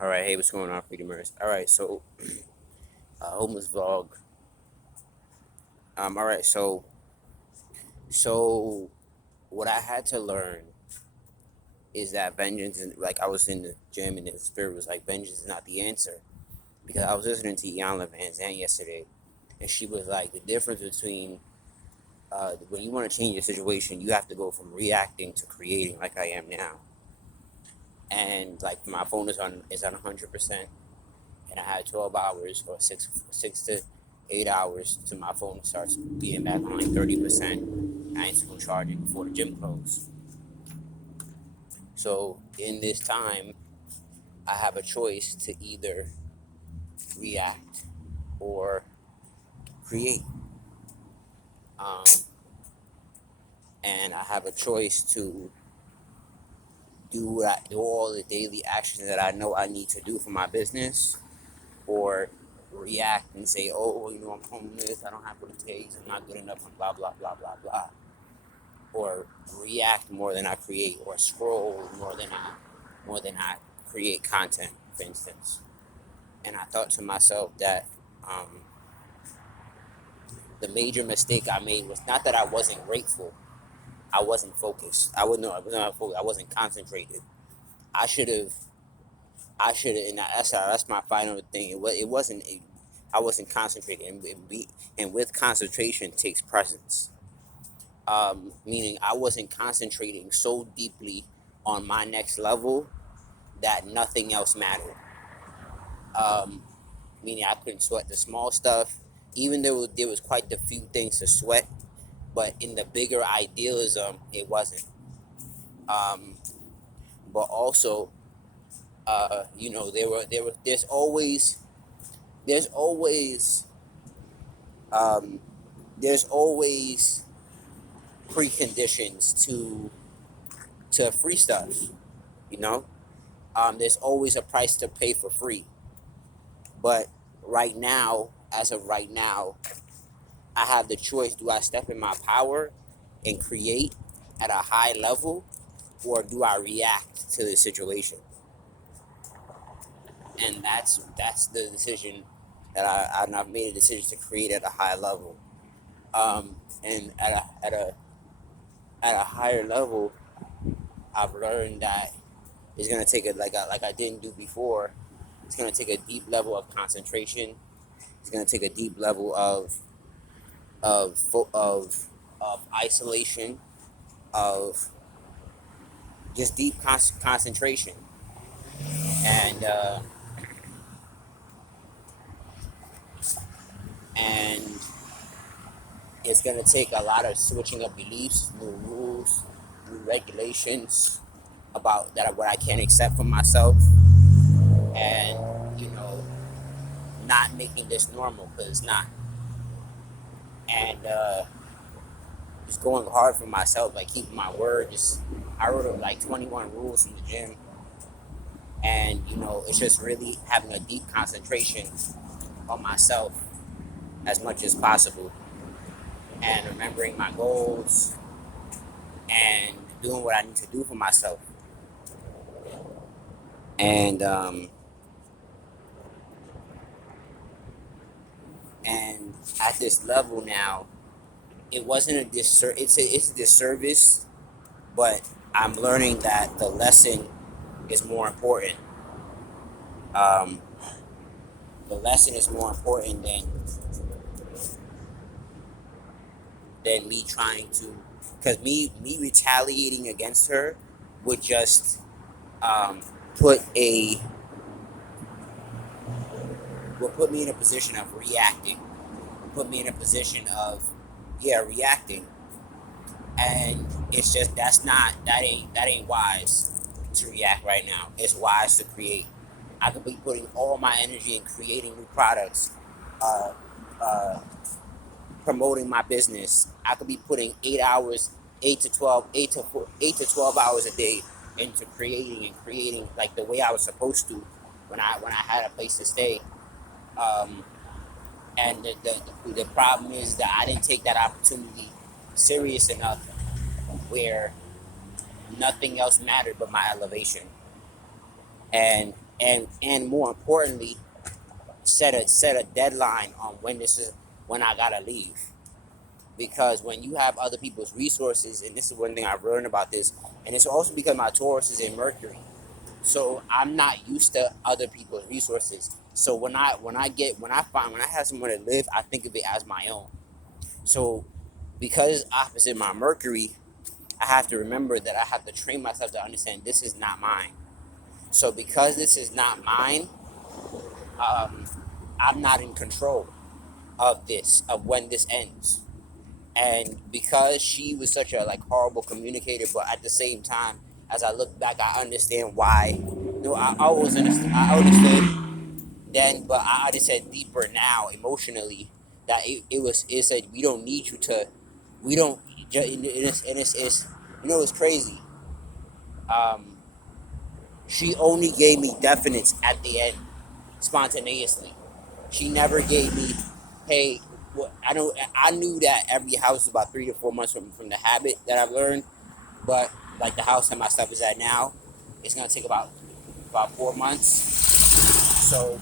All right, hey, what's going on, Freedomers? All right, so homeless vlog. All right, so what I had to learn is that vengeance, and like I was in the gym and the spirit was like, vengeance is not the answer. Because I was listening to Iyanla Van Zandt yesterday, and she was like, the difference between when you want to change your situation, you have to go from reacting to creating, like I am now. And like my phone is on 100%, and I had 12 hours or six to 8 hours till my phone starts being back on like 30%. I ain't still charging before the gym closed. So in this time, I have a choice to either react or create. Um, and I have a choice to do all the daily actions that I know I need to do for my business, or react and say, oh, I'm homeless, I don't have what it takes, I'm not good enough, and blah blah blah blah blah. Or react more than I create, or scroll more than I create content, for instance. And I thought to myself that um, the major mistake I made was not that I wasn't grateful, I wasn't focused. I wouldn't know. I wasn't focused. I wasn't concentrated. I should have. I should have. And that's my final thing. It wasn't. I wasn't concentrated, and with concentration takes presence. Meaning I wasn't concentrating so deeply on my next level that nothing else mattered. Um, Meaning I couldn't sweat the small stuff, even though there was quite a few things to sweat, but in the bigger idealism, it wasn't. Um, but also, there's always um, there's always preconditions to free stuff. You know, there's always a price to pay for free. But right now, as of right now, I have the choice. Do I step in my power and create at a high level, or do I react to the situation? And that's the decision that I've made a decision to create at a high level. And at a higher level, I've learned that it's gonna take like I didn't do before. It's gonna take a deep level of concentration. It's gonna take a deep level of of isolation, of just deep concentration, and and it's gonna take a lot of switching of beliefs, new rules, new regulations about that what I can't accept for myself, and not making this normal because it's not, and just going hard for myself, like keeping my word. Just I wrote up like 21 rules in the gym, and it's just really having a deep concentration on myself as much as possible, and remembering my goals and doing what I need to do for myself. And and at this level now, it wasn't it's a disservice, but I'm learning that the lesson is more important. Um, the lesson is more important than me trying to, because me retaliating against her would just um, put a would put me in a position of reacting, put me in a position of reacting, and it's just that ain't wise to react right now. It's wise to create. I could be putting all my energy in creating new products, uh, uh, promoting my business. I could be putting 8 hours, 8 to 12 hours a day into creating like the way I was supposed to when I had a place to stay. Um, and the problem is that I didn't take that opportunity serious enough where nothing else mattered but my elevation. And and more importantly, set a deadline on when I gotta leave. Because when you have other people's resources, and this is one thing I've learned about this, and it's also because my Taurus is in Mercury, so I'm not used to other people's resources. So when I have somewhere to live, I think of it as my own. So because it's opposite my Mercury, I have to remember that I have to train myself to understand this is not mine. So because this is not mine, um, I'm not in control of when this ends. And because she was such a like horrible communicator, but at the same time, as I look back, I understand why. No, I always understood. I understood then, but I understand deeper now, emotionally, that it said we don't need you to, we don't. It's it's crazy. Um, she only gave me definites at the end, spontaneously. She never gave me, hey, well, I knew that every house is about 3 to 4 months from the habit that I've learned, but like the house that my stuff is at now, it's gonna take about 4 months. So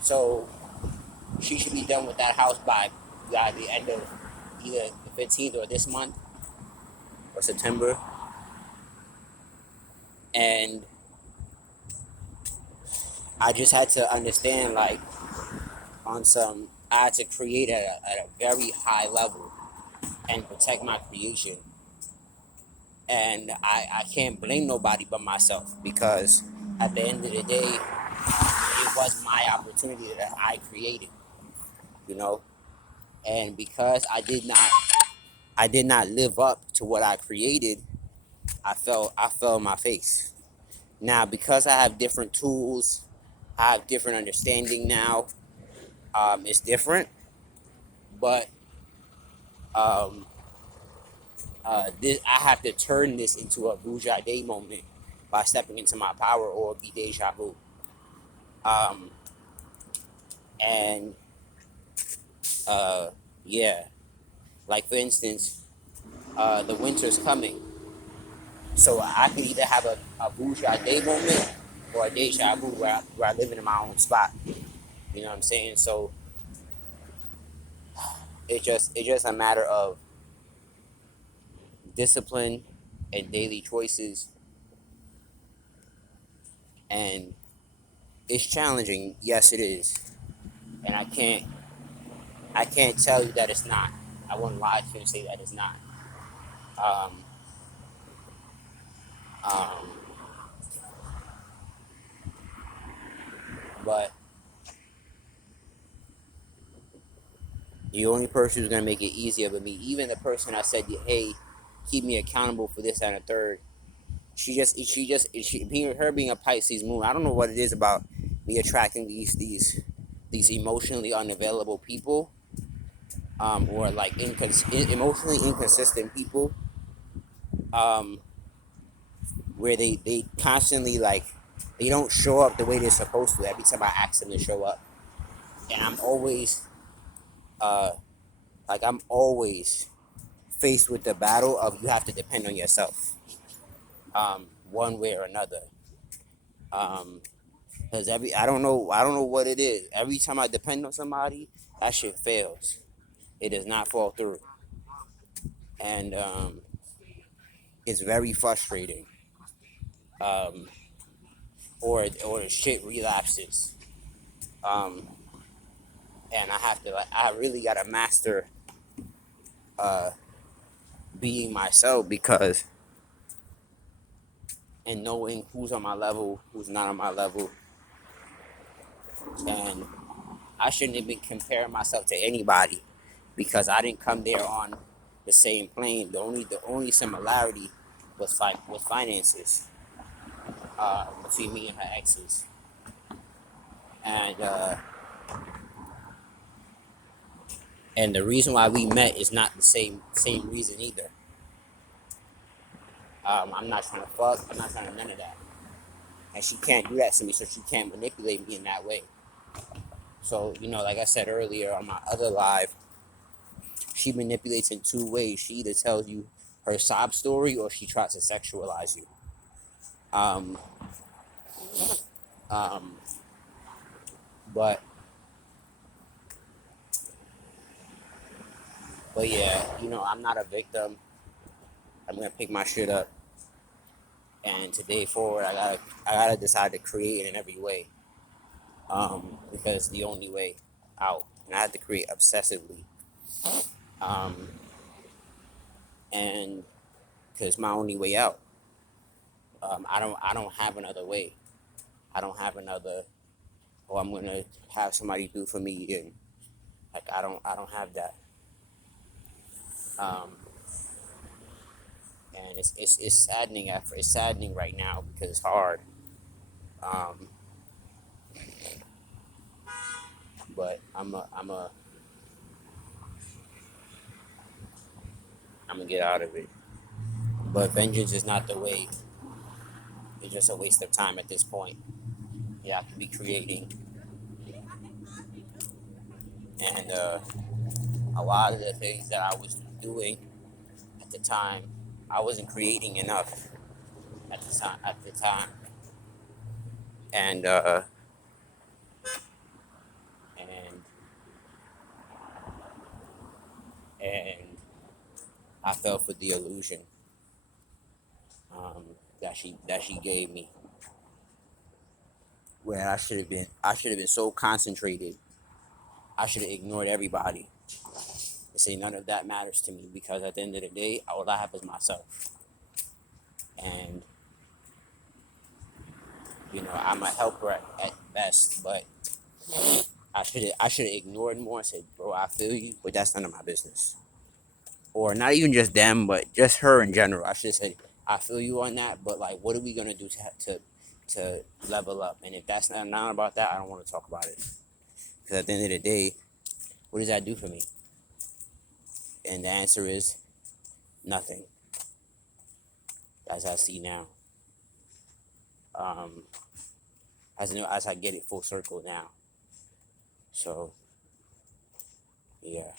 so she should be done with that house by the end of either the 15th or this month or September. And I just had to understand, like, on some, I had to create at a very high level and protect my creation. And I can't blame nobody but myself, because at the end of the day, it was my opportunity that I created, you know. And because I did not live up to what I created, I fell on my face. Now, because I have different tools, I have different understanding now. It's different, but um, I have to turn this into a Vuja Day moment by stepping into my power, or be deja vu. Um, and yeah, like for instance, the winter's coming, so I can either have a Vuja Day moment or a deja vu where I live in my own spot. You know what I'm saying? So it's just a matter of discipline and daily choices, and it's challenging. Yes, it is, and I can't tell you that it's not. I wouldn't lie to you and say that it's not. Um, um, but the only person who's gonna make it easier with me, even the person I said, hey, keep me accountable for this and a third. Being a Pisces moon. I don't know what it is about me attracting these emotionally unavailable people, or like emotionally inconsistent people, um, where they constantly, like, they don't show up the way they're supposed to every time I ask them to show up, and uh, I'm always faced with the battle of you have to depend on yourself, one way or another. Um, because I don't know what it is. Every time I depend on somebody, that shit fails. It does not fall through, and it's very frustrating. Um, or the shit relapses. Um, and I really gotta master uh being myself, because and knowing who's on my level, who's not on my level, and I shouldn't have been comparing myself to anybody, because I didn't come there on the same plane. The only similarity was finances, between me and her exes, and the reason why we met is not the same reason either. I'm not trying to fuck. I'm not trying to none of that, and she can't do that to me, so she can't manipulate me in that way. So, like I said earlier on my other live, she manipulates in two ways. She either tells you her sob story, or she tries to sexualize you. Um, Um, but yeah, I'm not a victim. I'm gonna pick my shit up, and today forward, I gotta decide to create in every way. Because it's the only way out, and I have to create obsessively. Um, and because my only way out. I don't have another way. I don't have another. Oh, I'm gonna have somebody do for me, and like I don't have that. Um, and it's saddening. It's saddening right now because it's hard. Um, but I'm gonna get out of it. But vengeance is not the way. It's just a waste of time at this point. Yeah, I could be creating, and a lot of the things that I was doing at the time, I wasn't creating enough at the time. And and and I fell for the illusion, um, that she gave me, where I should have been so concentrated. I should have ignored everybody and say none of that matters to me, because at the end of the day, all I have is myself. And I'm a helper at best, but I should have ignored more and said, bro, I feel you, but that's none of my business. Or not even just them, but just her in general. I should say, I feel you on that, but like, what are we gonna do to level up? And if that's not about that, I don't want to talk about it. Because at the end of the day, what does that do for me? And the answer is nothing, as I see now. Um, as I get it full circle now. So yeah.